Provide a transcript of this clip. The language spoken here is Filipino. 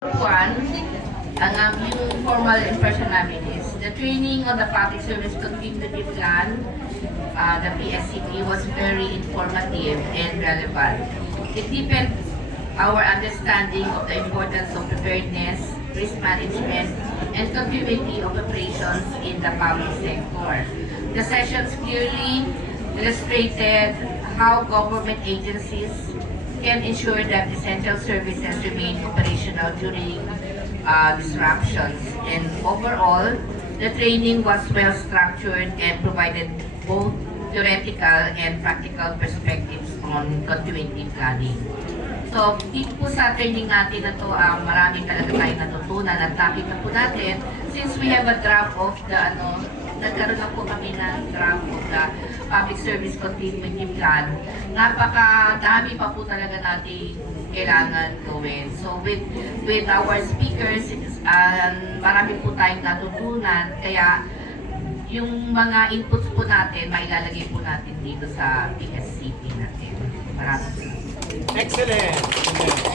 One, yung formal impression namin is the training on the Public Service Continuity Plan, the PSCP, was very informative and relevant. It deepened our understanding of the importance of preparedness, risk management, and continuity of operations in the public sector. The sessions clearly illustrated how government agencies can ensure that essential services remain operational during disruptions. And overall, the training was well structured and provided both theoretical and practical perspectives on continuity planning. So, dito po sa training natin na to, marami talaga tayong natutunan at nakita po natin, since we have a draft of the, nagkaroon na po kami ng draft of the Public Service Continuity Plan, napakadami pa po talaga natin kailangan gawin. So, with our speakers, marami po tayong natutunan, kaya yung mga inputs po natin, mailalagay po natin dito sa PSCP natin. Maraming salamat. Excellent!